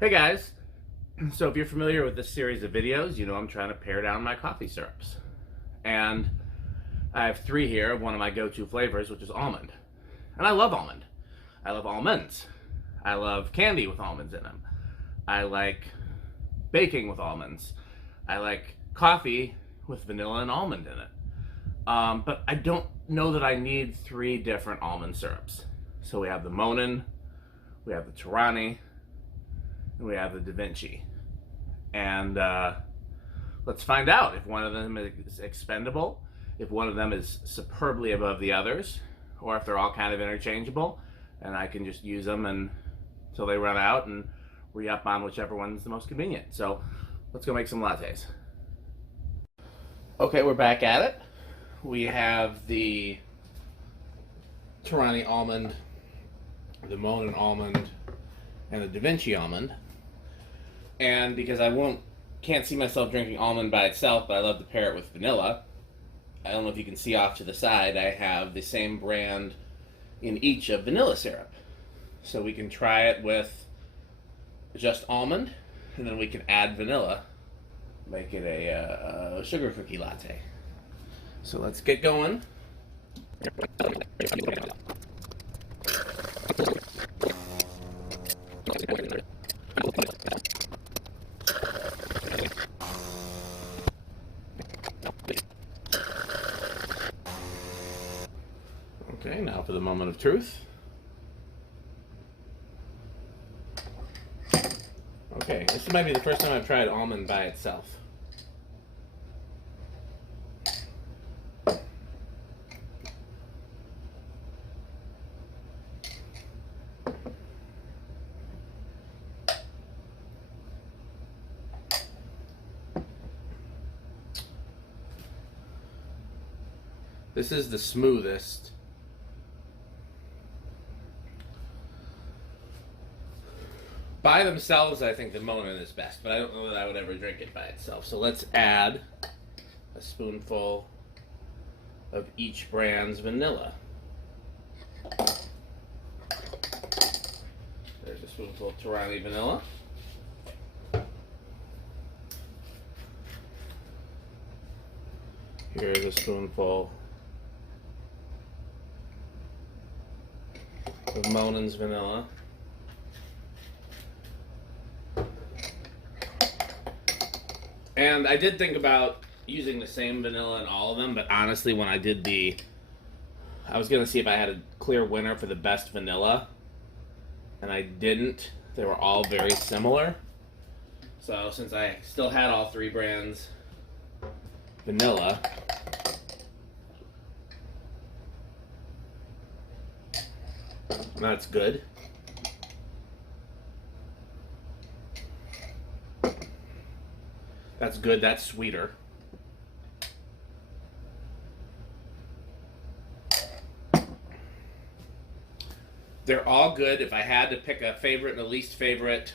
Hey guys, so if you're familiar with this series of videos, you know I'm trying to pare down my coffee syrups. And I have three here of one of my go-to flavors, which is almond. And I love almond. I love almonds. I love candy with almonds in them. I like baking with almonds. I like coffee with vanilla and almond in it. But I don't know that I need three different almond syrups. So we have the Monin, we have the Torani, and we have the DaVinci. And let's find out if one of them is expendable, if one of them is superbly above the others, or if they're all kind of interchangeable and I can just use them until they run out and re-up on whichever one's the most convenient. So let's go make some lattes. Okay, we're back at it. We have the Torani almond, the Monin almond, and the DaVinci almond. And because I can't see myself drinking almond by itself, but I love to pair it with vanilla. I don't know if you can see off to the side, I have the same brand in each of vanilla syrup. So we can try it with just almond, and then we can add vanilla, make it a sugar cookie latte. So let's get going. Okay, now for the moment of truth. Okay, this might be the first time I've tried almond by itself. This is the smoothest. By themselves, I think the Monin is best, but I don't know that I would ever drink it by itself. So let's add a spoonful of each brand's vanilla. There's a spoonful of Torani vanilla. Here's a spoonful of Monin's vanilla. And I did think about using the same vanilla in all of them, but honestly, when I did I was going to see if I had a clear winner for the best vanilla, and I didn't. They were all very similar. So since I still had all three brands vanilla, that's good. That's good, that's sweeter. They're all good. If I had to pick a favorite and a least favorite,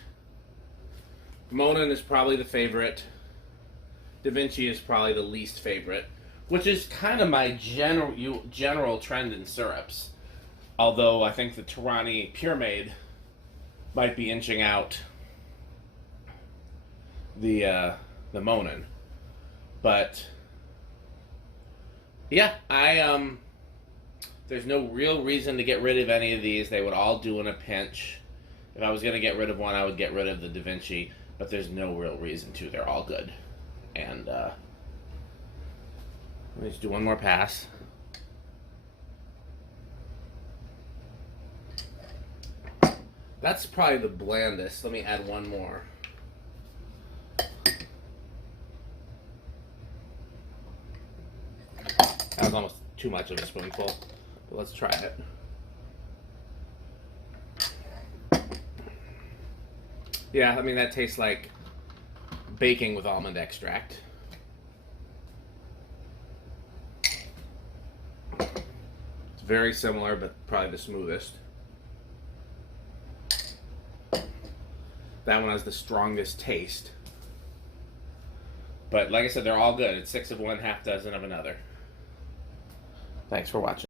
Monin is probably the favorite. DaVinci is probably the least favorite, which is kind of my general trend in syrups. Although I think the Torani Pure Made might be inching out the Monin. But yeah, there's no real reason to get rid of any of these. They would all do in a pinch. If I was going to get rid of one, I would get rid of the DaVinci, but there's no real reason to. They're all good. And let me just do one more pass. That's probably the blandest. Let me add one more. That was almost too much of a spoonful, but let's try it. Yeah, I mean, that tastes like baking with almond extract. It's very similar, but probably the smoothest. That one has the strongest taste. But like I said, they're all good. It's 6 of one, half dozen of another. Thanks for watching.